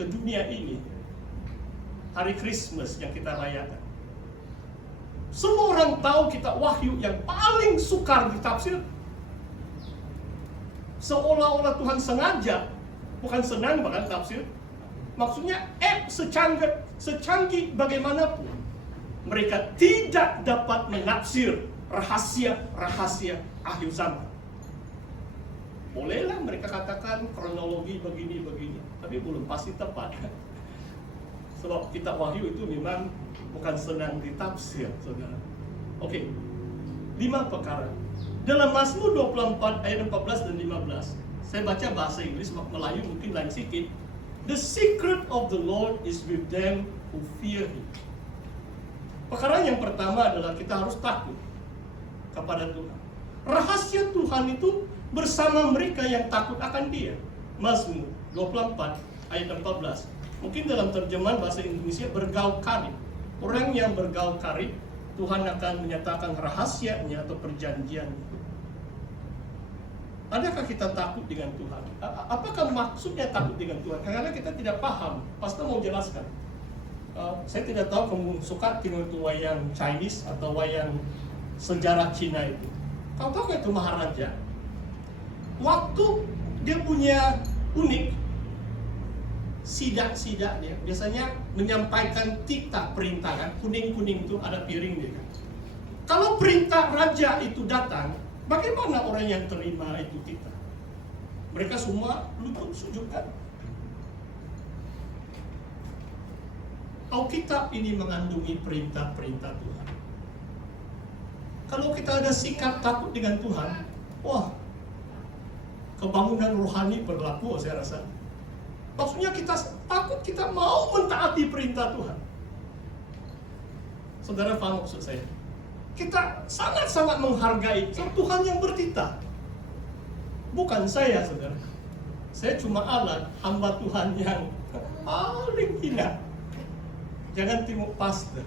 ke dunia ini, hari Christmas yang kita rayakan. Semua orang tahu kita Wahyu yang paling sukar ditafsir. Seolah-olah Tuhan sengaja, bukan senang bahkan tafsir. Maksudnya secanggih bagaimanapun, mereka tidak dapat menafsir rahasia-rahasia akhir zaman. Bolehlah mereka katakan kronologi begini-begini, tapi belum pasti tepat. Sebab kitab Wahyu itu memang bukan senang ditafsir, saudara. Oke, 5 perkara. Dalam Mazmur 24 ayat 14 dan 15, saya baca bahasa Inggris, Melayu mungkin lain sedikit. The secret of the Lord is with them who fear Him. Perkara yang pertama adalah kita harus takut kepada Tuhan. Rahasia Tuhan itu bersama mereka yang takut akan Dia. Mazmur 24 ayat 14. Mungkin dalam terjemahan bahasa Indonesia bergaul karib. Orang yang bergaul karib, Tuhan akan menyatakan rahasianya atau perjanjiannya. Adakah kita takut dengan Tuhan? Apakah maksudnya takut dengan Tuhan? Karena kita tidak paham. Pastor mau jelaskan. Saya tidak tahu kamu suka tengok itu wayang Chinese atau wayang sejarah Cina itu. Kau tahu itu Maharaja? Waktu dia punya unik, sidak-sidak dia biasanya menyampaikan titah perintah kan, kuning-kuning itu ada piring dia kan. Kalau perintah raja itu datang, bagaimana orang yang terima itu titah? Mereka semua lutut sujud kan? Alkitab ini mengandungi perintah-perintah Tuhan. Kalau kita ada sikap takut dengan Tuhan, wah, kebangunan rohani berlaku, saya rasa. Maksudnya kita takut, kita mau mentaati perintah Tuhan. Saudara paham maksud saya? Kita sangat-sangat menghargai Tuhan yang bertitah. Bukan saya, saudara. Saya cuma alat, hamba Tuhan yang paling hina. Jangan tengok pastor.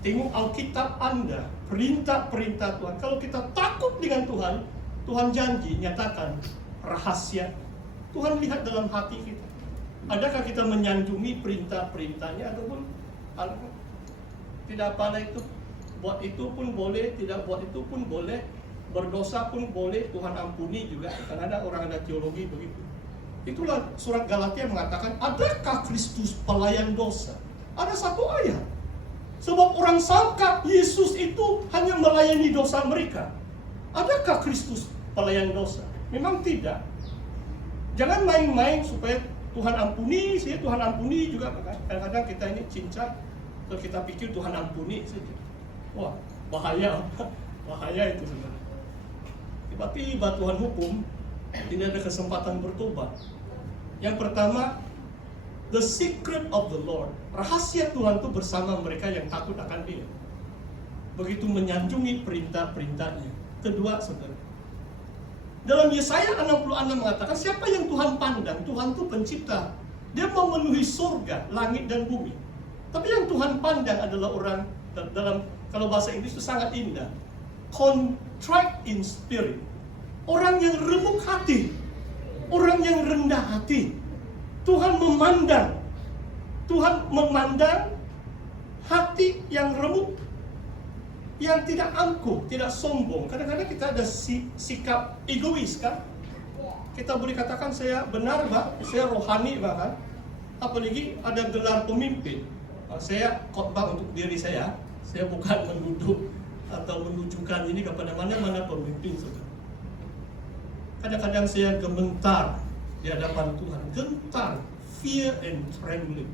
Tengok Alkitab Anda, perintah-perintah Tuhan. Kalau kita takut dengan Tuhan, Tuhan janji nyatakan rahasia. Tuhan lihat dalam hati kita. Adakah kita menyanjungi perintah-perintahnya ataupun tidak pada itu? Buat itu pun boleh, tidak buat itu pun boleh. Berdosa pun boleh, Tuhan ampuni juga. Karena ada orang ada teologi begitu. Itulah surat Galatia mengatakan, adakah Kristus pelayan dosa? Ada satu ayat. Sebab orang sangka Yesus itu hanya melayani dosa mereka. Adakah Kristus pelayan dosa? Memang tidak. Jangan main-main supaya Tuhan ampuni, saya Tuhan ampuni juga. Kadang-kadang kita ini cincang, kalau kita pikir Tuhan ampuni saja. Wah, bahaya. Bahaya itu sebenarnya. Tiba-tiba Tuhan hukum, tidak ada kesempatan bertobat. Yang pertama, the secret of the Lord. Rahasia Tuhan itu bersama mereka yang takut akan Dia. Begitu menyanjungi perintah-perintahnya. Kedua, saudara, dalam Yesaya 66 mengatakan, siapa yang Tuhan pandang? Tuhan itu pencipta. Dia memenuhi surga, langit dan bumi. Tapi yang Tuhan pandang adalah orang, dalam kalau bahasa Inggris itu sangat indah, contrite in spirit. Orang yang remuk hati, orang yang rendah hati. Tuhan memandang hati yang remuk, yang tidak angkuh, tidak sombong. Kadang-kadang kita ada sikap egois kan? Kita boleh katakan saya benar, saya rohani bahkan. Apalagi ada gelar pemimpin. Saya khotbah untuk diri saya bukan menuduh atau menunjukkan ini kepada mana-mana pemimpin, saudara. Kadang-kadang saya gemetar di hadapan Tuhan, gentar, fear and trembling.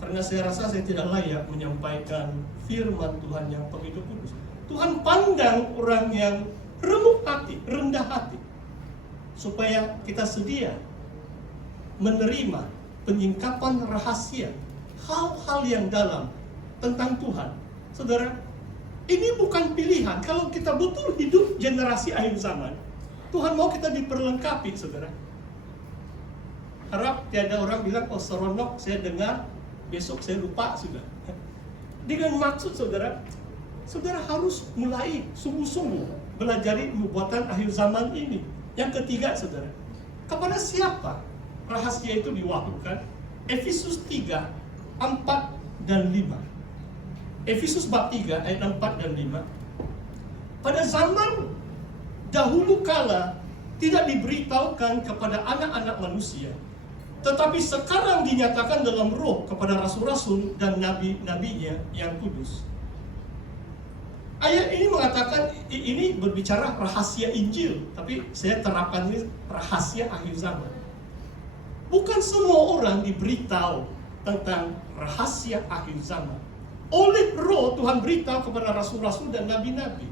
Karena saya rasa saya tidak layak menyampaikan firman Tuhan yang begitu kudus. Tuhan pandang orang yang remuk hati, rendah hati, supaya kita sedia menerima penyingkapan rahasia, hal-hal yang dalam tentang Tuhan. Saudara, ini bukan pilihan. Kalau kita betul hidup generasi akhir zaman, Tuhan mau kita diperlengkapi, saudara. Harap tiada orang bilang, oh seronok saya dengar, besok saya lupa sudah. Dengan maksud saudara harus mulai sungguh-sungguh belajari nubuatan akhir zaman ini. Yang ketiga, saudara, kepada siapa rahasia itu diwahyukan? Efesus 3, 4 dan 5. Efesus bab 3 ayat 4 dan 5. Pada zaman dahulu kala tidak diberitahukan kepada anak-anak manusia, tetapi sekarang dinyatakan dalam roh kepada rasul-rasul dan nabi-nabinya yang kudus. Ayat ini mengatakan, ini berbicara rahasia Injil, tapi saya terapkan ini rahasia akhir zaman. Bukan semua orang diberitahu tentang rahasia akhir zaman. Oleh roh Tuhan beritahu kepada rasul-rasul dan nabi-nabi.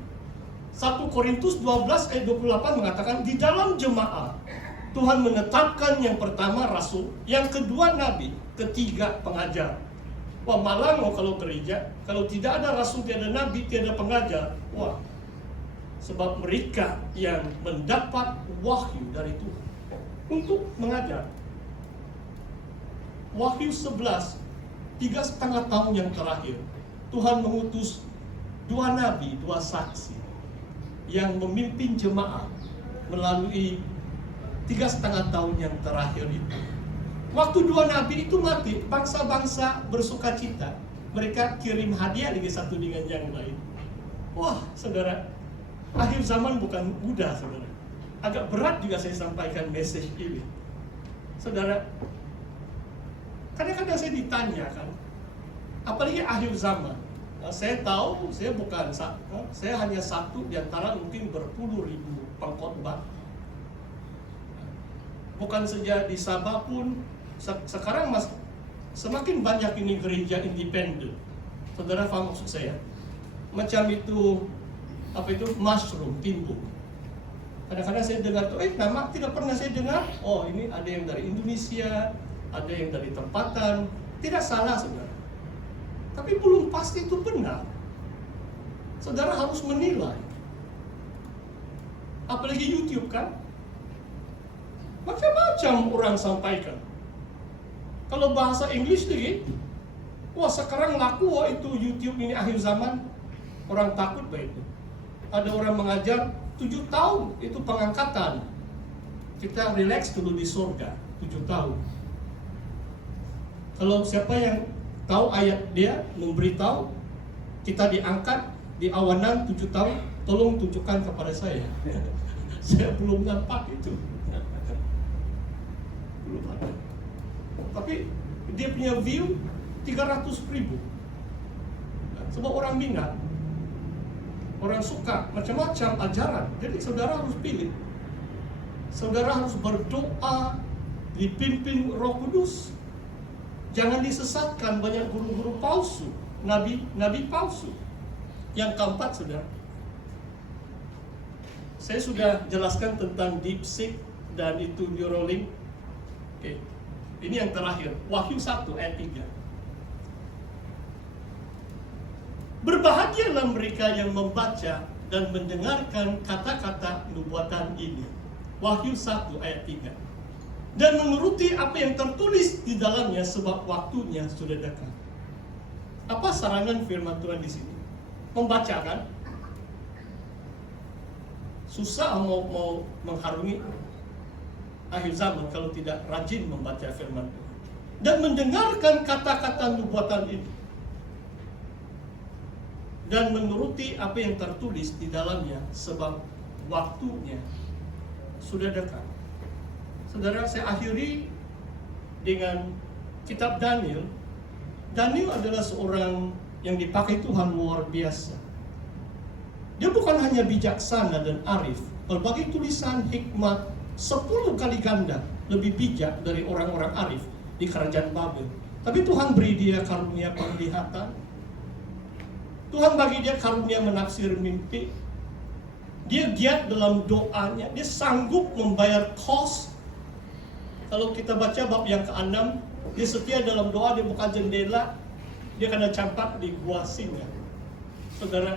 1 Korintus 12 ayat 28 mengatakan, di dalam jemaat Tuhan menetapkan yang pertama rasul, yang kedua nabi, ketiga pengajar. Wah, malah mau kalau gereja, kalau tidak ada rasul, tiada nabi, tiada pengajar. Wah, sebab mereka yang mendapat wahyu dari Tuhan untuk mengajar. Wahyu 11, 3,5 tahun yang terakhir, Tuhan mengutus 2 nabi, 2 saksi yang memimpin jemaat melalui 3,5 tahun yang terakhir itu. Waktu 2 nabi itu mati, bangsa-bangsa bersuka cita. Mereka kirim hadiah lagi satu dengan yang lain. Wah, saudara, akhir zaman bukan mudah, saudara. Agak berat juga saya sampaikan message ini. Saudara, kadang-kadang saya ditanyakan, apalagi akhir zaman. Saya tahu, saya hanya satu di antara mungkin berpuluh ribu pengkhotbah. Bukan saja di Sabah pun, sekarang semakin banyak ini gereja independen. Saudara paham maksud saya? Macam itu, mushroom, timbul. Kadang-kadang saya dengar tuh, nama tidak pernah saya dengar. Oh, ini ada yang dari Indonesia, ada yang dari tempatan. Tidak salah, saudara. Tapi belum pasti itu benar. Saudara harus menilai. Apalagi YouTube kan? Macam-macam orang sampaikan. Kalau bahasa Inggris lagi, wah sekarang laku itu YouTube ini akhir zaman. Orang takut baik itu. Ada orang mengajar 7 tahun, itu pengangkatan. Kita relax dulu di surga, 7 tahun. Kalau siapa yang tahu ayat dia, memberitahu, kita diangkat di awanan 7 tahun, tolong tunjukkan kepada saya. Saya belum nampak itu. Belum ada. Tapi dia punya view 300.000. Sebab orang minat, orang suka macam-macam ajaran. Jadi saudara harus pilih. Saudara harus berdoa, dipimpin Roh Kudus. Jangan disesatkan banyak guru-guru palsu, nabi palsu. Yang keempat, saudara, saya sudah jelaskan tentang DeepSeek dan itu Neuralink. Oke. Ini yang terakhir, Wahyu 1 ayat 3. Berbahagialah mereka yang membaca dan mendengarkan kata-kata nubuatan ini. Wahyu 1 ayat 3. Dan menuruti apa yang tertulis di dalamnya sebab waktunya sudah dekat. Apa sarangan firman Tuhan di sini? Membaca kan? Susah mau mengharungi akhir zaman kalau tidak rajin membaca firman Tuhan dan mendengarkan kata-kata nubuatan ini dan menuruti apa yang tertulis di dalamnya sebab waktunya sudah dekat. Saudara, saya akhiri dengan kitab Daniel. Daniel adalah seorang yang dipakai Tuhan luar biasa. Dia bukan hanya bijaksana dan arif, berbagai tulisan hikmat 10 kali ganda lebih bijak dari orang-orang arif di kerajaan Babel. Tapi Tuhan beri dia karunia penglihatan. Tuhan bagi dia karunia menafsir mimpi. Dia giat dalam doanya. Dia sanggup membayar kos. Kalau kita baca bab yang ke-6, dia setia dalam doa, dia buka jendela, dia kena campak di gua singa. Saudara,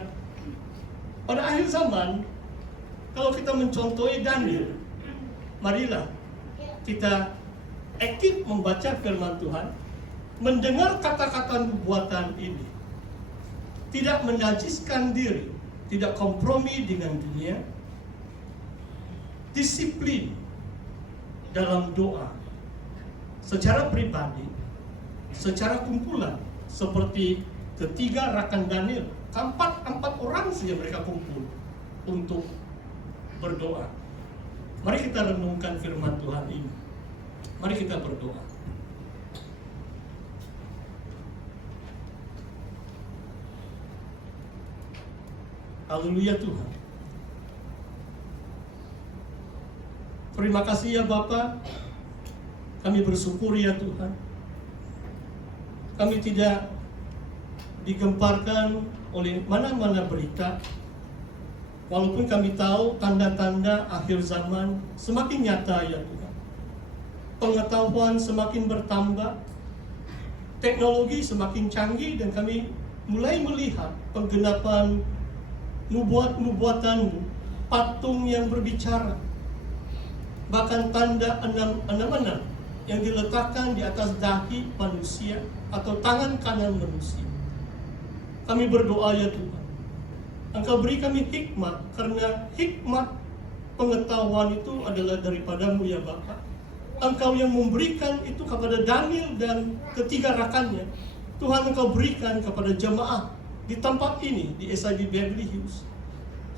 pada akhir zaman, kalau kita mencontohi Daniel, marilah kita aktif membaca firman Tuhan, mendengar kata-kata nubuatan ini, tidak menajiskan diri, tidak kompromi dengan dunia, disiplin dalam doa, secara pribadi, secara kumpulan, seperti ketiga rakan Daniel, empat orang saja mereka kumpul untuk berdoa. Mari kita renungkan firman Tuhan ini. Mari kita berdoa. Haleluya Tuhan. Terima kasih ya Bapa. Kami bersyukur ya Tuhan. Kami tidak digemparkan oleh mana-mana berita. Walaupun kami tahu tanda-tanda akhir zaman semakin nyata ya Tuhan. Pengetahuan semakin bertambah, teknologi semakin canggih, dan kami mulai melihat penggenapan nubuatan-nubuatan, patung yang berbicara, bahkan tanda enam yang diletakkan di atas dahi manusia atau tangan kanan manusia. Kami berdoa ya Tuhan, Engkau beri kami hikmat, karena hikmat pengetahuan itu adalah daripadamu ya Bapa. Engkau yang memberikan itu kepada Daniel dan ketiga rakannya. Tuhan, Engkau berikan kepada jemaah di tempat ini, di SIB Beverly Hills,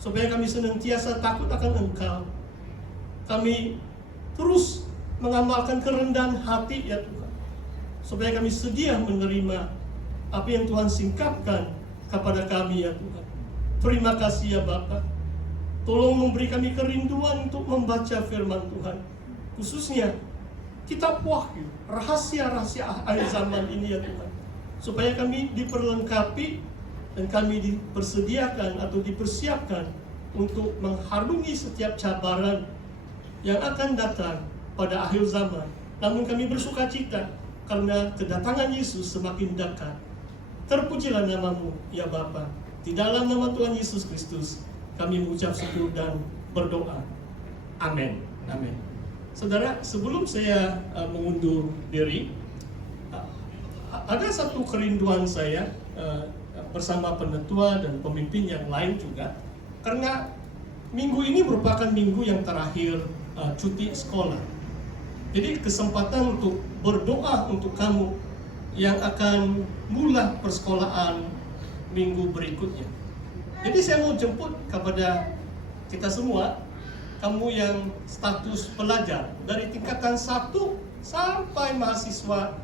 supaya kami senantiasa takut akan Engkau. Kami terus mengamalkan kerendahan hati ya Tuhan, supaya kami sedia menerima apa yang Tuhan singkapkan kepada kami ya Tuhan. Terima kasih ya Bapa. Tolong memberi kami kerinduan untuk membaca firman Tuhan, khususnya kitab Wahyu, rahasia-rahasia akhir zaman ini ya Tuhan, supaya kami diperlengkapi dan kami dipersediakan atau dipersiapkan untuk mengharungi setiap cabaran yang akan datang pada akhir zaman. Namun kami bersuka cita karena kedatangan Yesus semakin dekat. Terpujilah namamu ya Bapa. Di dalam nama Tuhan Yesus Kristus kami mengucap syukur dan berdoa. Amin. Amin. Saudara, sebelum saya mengundur diri, ada satu kerinduan saya bersama penetua dan pemimpin yang lain juga, karena minggu ini merupakan minggu yang terakhir cuti sekolah. Jadi kesempatan untuk berdoa untuk kamu yang akan mulai persekolahan minggu berikutnya. Jadi saya mau jemput kepada kita semua, kamu yang status pelajar dari tingkatan 1 sampai mahasiswa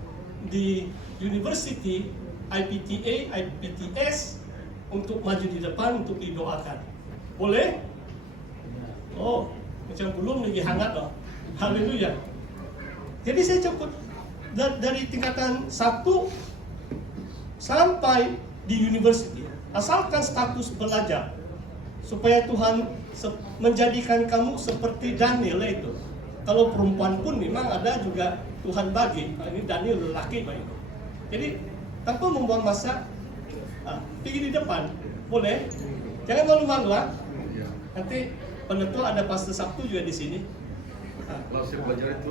di university, IPTA, IPTS, untuk maju di depan untuk didoakan. Boleh? Oh, macam belum lagi hangat loh. Haleluya. Jadi saya jemput dari tingkatan 1 sampai di university, asalkan status pelajar, supaya Tuhan menjadikan kamu seperti Daniel itu. Kalau perempuan pun memang ada juga Tuhan bagi. Ini Daniel lelaki baik. Jadi tanpa membuang masa, pergi di depan, boleh? Jangan malu-malu, nanti penetua ada pastor Sabtu juga di sini. Kalau saya belajar itu